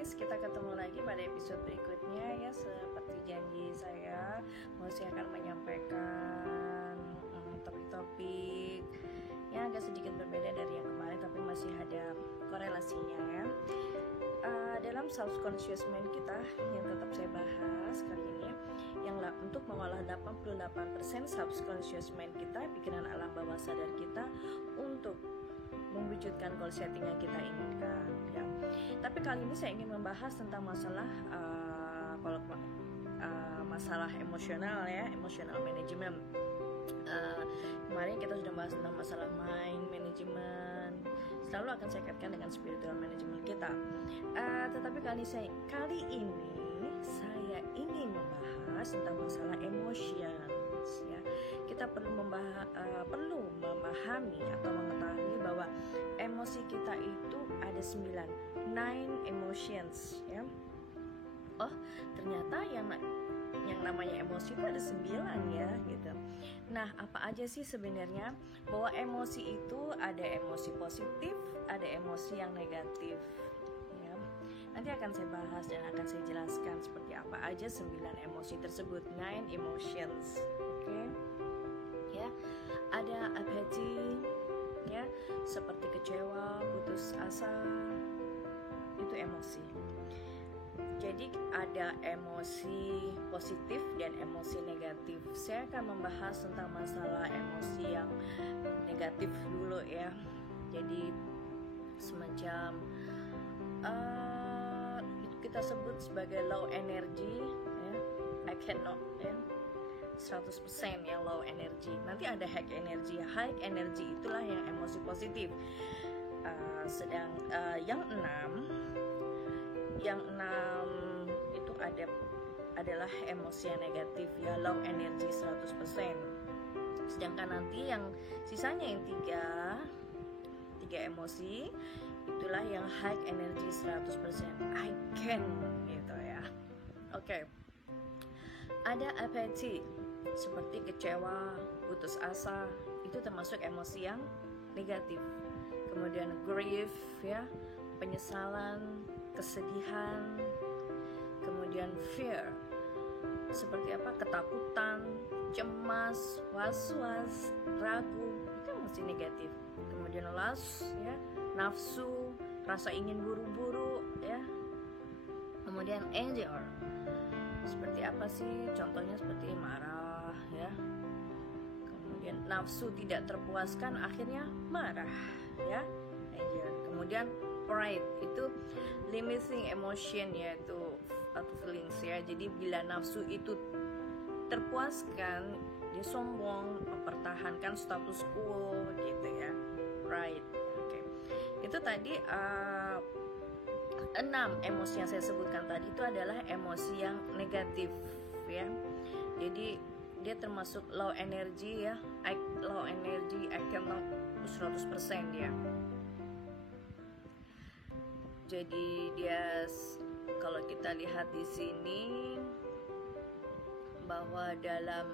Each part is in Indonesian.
guys, kita ketemu lagi pada episode berikutnya ya. Seperti janji saya akan menyampaikan topik-topik yang agak sedikit berbeda dari yang kemarin, tapi masih ada korelasinya ya. Dalam subconscious mind kita yang tetap saya bahas kali ini, yang untuk mengolah 88% subconscious mind kita, pikiran alam bawah sadar kita, untuk mewujudkan goal setting yang kita inginkan ya. Tapi kali ini saya ingin membahas tentang masalah masalah emosional ya, emotional management. Kemarin kita sudah bahas tentang masalah mind management, selalu akan saya kaitkan dengan spiritual management kita. Tetapi kali ini saya ingin membahas tentang masalah emotions ya. Kita perlu memahami atau mengetahui bahwa emosi kita itu ada 9 emotions ya. Oh, ternyata yang namanya emosi itu ada 9 ya gitu. Nah, apa aja sih sebenarnya? Bahwa emosi itu ada emosi positif, ada emosi yang negatif ya. Nanti akan saya bahas dan akan saya jelaskan seperti apa aja 9 emosi tersebut, 9 emotions. Oke. Ya, ada apathy ya, seperti kecewa, putus asa, itu emosi. Jadi ada emosi positif dan emosi negatif. Saya akan membahas tentang masalah emosi yang negatif dulu ya. Jadi semacam kita sebut sebagai low energy ya. I cannot ya. 100% yang low energy. Nanti ada high energy. High energy itulah yang emosi positif. Sedang yang 6 itu adalah emosi yang negatif ya, low energy 100%. Sedangkan nanti yang sisanya yang 3 emosi itulah yang high energy 100%. I can gitu ya. Oke. Ada apathy seperti kecewa, putus asa, itu termasuk emosi yang negatif. Kemudian grief ya, penyesalan, kesedihan. Kemudian fear, seperti apa? Ketakutan, cemas, was-was, ragu, itu emosi negatif. Kemudian lust ya, nafsu, rasa ingin buru-buru ya. Kemudian anger, seperti apa sih? Contohnya seperti marah ya. Kemudian nafsu tidak terpuaskan, akhirnya marah ya. Anger. Kemudian pride, itu limiting emotion yaitu atau feelings ya. Jadi bila nafsu itu terpuaskan, dia sombong, mempertahankan status quo gitu ya. Pride. Oke. Itu tadi 6 emosi yang saya sebutkan tadi itu adalah emosi yang negatif ya. Jadi dia termasuk low energy ya. Low energy, I cannot 100% ya. Jadi dia, kalau kita lihat di sini bahwa dalam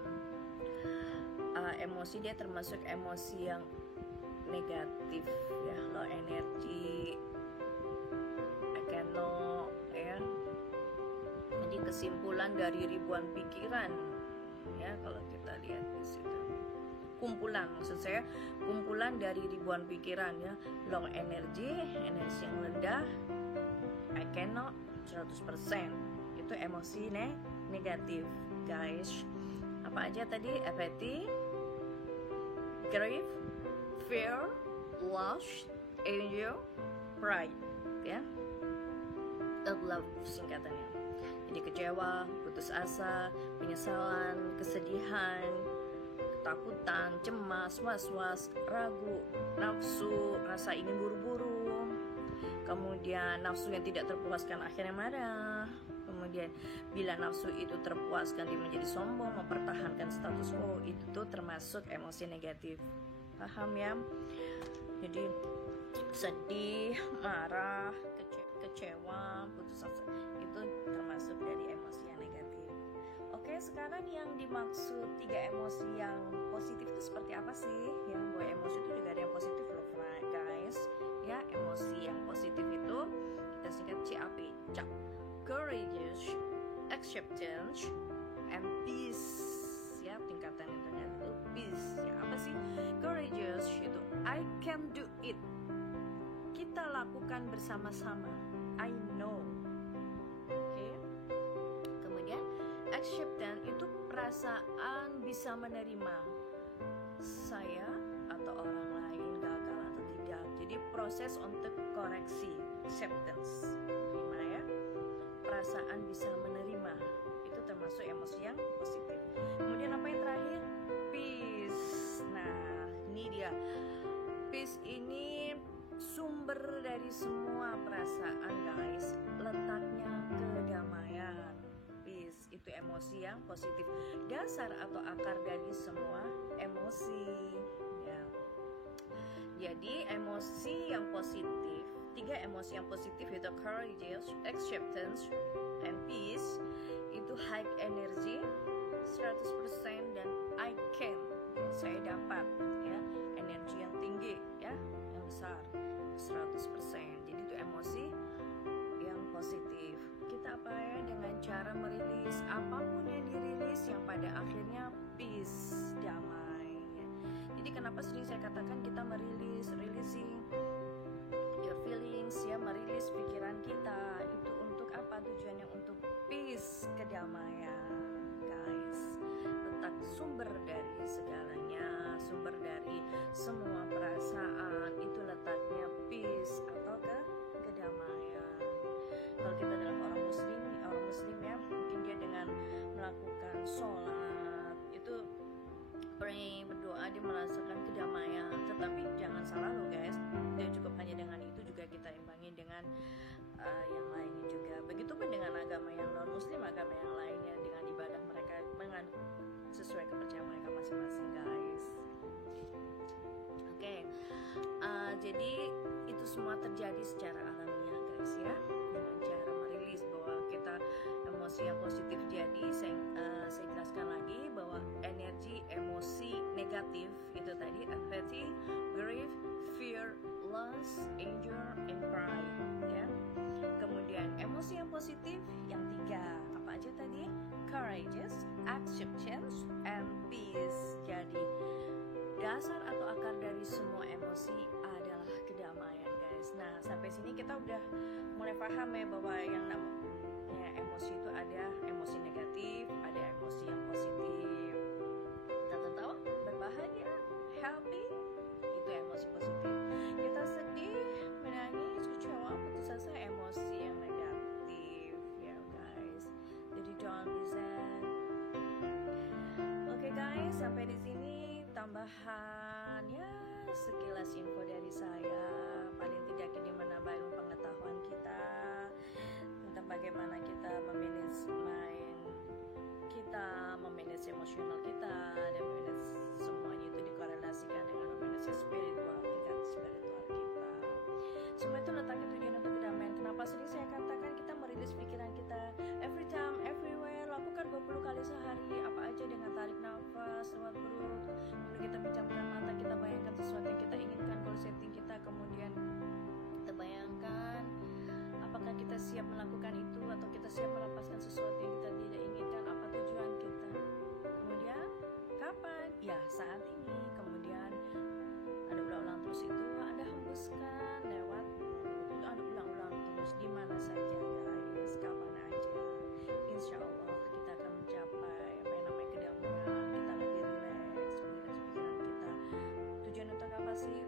emosi dia termasuk emosi yang negatif ya, low energy, I cannot ya. Jadi kesimpulan dari ribuan pikiran ya, kalau kita lihat di situ. Kumpulan dari ribuan pikiran ya. Low energy, energi yang rendah, I cannot 100%. Itu emosi negatif, guys. Apa aja tadi? Apathy, grief, fear, lust, anger, pride ya. Love singkatannya. Jadi kecewa, putus asa, penyesalan, kesedihan, ketakutan, cemas, was-was, ragu, nafsu, rasa ingin buru-buru. Kemudian nafsu yang tidak terpuaskan, akhirnya marah. Kemudian bila nafsu itu terpuaskan, dia menjadi sombong, mempertahankan status quo. Itu tuh termasuk emosi negatif. Paham ya? Jadi sedih, marah, kecewa, putus asa, itu termasuk dari emosi yang negatif. Oke, sekarang yang dimaksud 3 emosi yang positif itu seperti apa sih? Yang bahwa emosi itu juga ada yang positif loh guys. Ya, emosi yang positif itu kita singkat CAP, acceptance, and peace. Ya, tingkatan internet itu peace. Ya, apa sih? Courageous itu I can do it. Kita lakukan bersama-sama. I know. Oke. Kemudian acceptance itu perasaan bisa menerima saya atau orang lain gagal atau tidak. Jadi proses untuk koreksi, acceptance, terima ya. Perasaan bisa menerima itu termasuk emosi yang positif. Kemudian apa yang terakhir? Peace. Nah, ini dia. Peace ini sumber dari semua perasaan, guys. Letaknya kedamaian. Peace itu emosi yang positif. Dasar atau akar dari semua emosi. Ya. Jadi emosi yang positif, 3 emosi yang positif itu courageous, acceptance, and peace. Itu high energy 100% dan I can, saya dapat ya, energi yang tinggi ya, yang besar 100%. Jadi itu emosi yang positif. Kita apa ya, dengan cara merilis apapun yang dirilis yang pada akhirnya peace, damai ya. Jadi kenapa sering saya katakan kita releasing your feelings ya, merilis pikiran kita itu untuk apa? Tujuannya untuk peace, kedamaian, guys. Letak sumber dari segalanya, sumber dari semua perasaan itu letaknya peace atau kedamaian. Kalau kita dalam orang muslim ya, mungkin dia dengan melakukan sholat itu berdoa, dia merasakan kedamaian. Tetapi jangan salah loh guys, tidak cukup hanya dengan itu, juga kita imbangi dengan yang lainnya juga. Begitupun dengan agama yang non muslim, agama yang lainnya dengan ibadah mereka sesuai kepercayaan mereka masing-masing, guys. Oke. Jadi itu semua terjadi secara alamiah, guys ya, dengan cara merilis bahwa kita emosi yang positif. Jadi saya jelaskan lagi bahwa energi emosi negatif itu tadi apathy, grief, fear, loss, anger, and pride ya. Kemudian emosi yang positif yang 3 apa aja tadi? Courageous, acceptance, and peace. Jadi dasar atau akar dari semua emosi adalah kedamaian, guys. Nah, sampai sini kita udah mulai paham ya bahwa yang namanya emosi itu ada emosi negatif, ada emosi yang positif. Kita tertawa, berbahagia, happy, itu emosi positif. Kita sedih, menangis, kecewa, putus asa, emosi yang negatif ya, guys. Jadi don't be sad. Oke, guys, sampai di sini tambahan ya, sekilas info dari saya. Paling tidak ini menambah ilmu pengetahuan kita tentang bagaimana kita memanage emosional kita, dan memanage semuanya itu dikorelasikan dengan memanage spiritual, tingkat spiritual kita. Semua itu letaknya tujuan untuk kedamaian. Kenapa sering saya katakan kita merilis pikiran kita every time, everywhere. Lakukan 20 kali sehari. Apa aja dengan tarik nafas lewat perut, kemudian kita pejamkan mata, kita bayangkan sesuatu yang kita inginkan, goal setting kita, kemudian kita bayangkan apakah kita siap melakukan itu atau kita siap melepaskan sesuatu yang kita tidak inginkan. Apa tujuan kita, kemudian kapan? Ya, saat ini. Kemudian ada ulang-ulang terus itu Anda hembuskan lewat itu, Anda ulang-ulang terus di mana saja, guys, kapan aja. Insya Allah kita akan mencapai apa yang namanya kedamaian. Kita lebih rileks pikiran kita. Tujuan untuk apa sih?